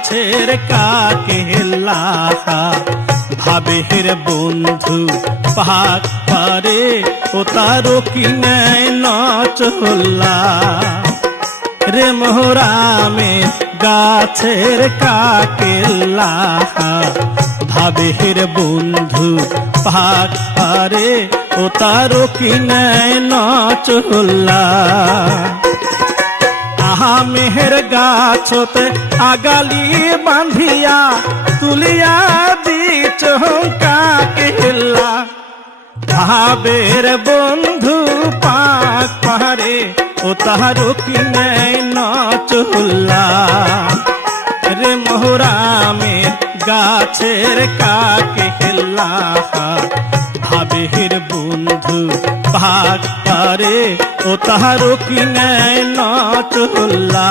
গাছের কাকেল্লা ভাবে হের বন্ধু পাক পারে ও তারও কি নেয় নচল্লা রে মোহরামে গাছের কাকেল্লা ভাবে হের বন্ধু পাক পারে ও তারও কি নেয় নচল্লা মেহের গাছতে আগালি বাঁধিয়া তুলিয়া দিছ কাকেল্লা ভাবের বন্ধু পাক পারে ও তাহারও কি নেয় নচল্লা রে মোহরামের গাছের কাকেল্লা ভাবের বন্ধু পাক পারে ও তাহারও কি নেয় নচল্লা।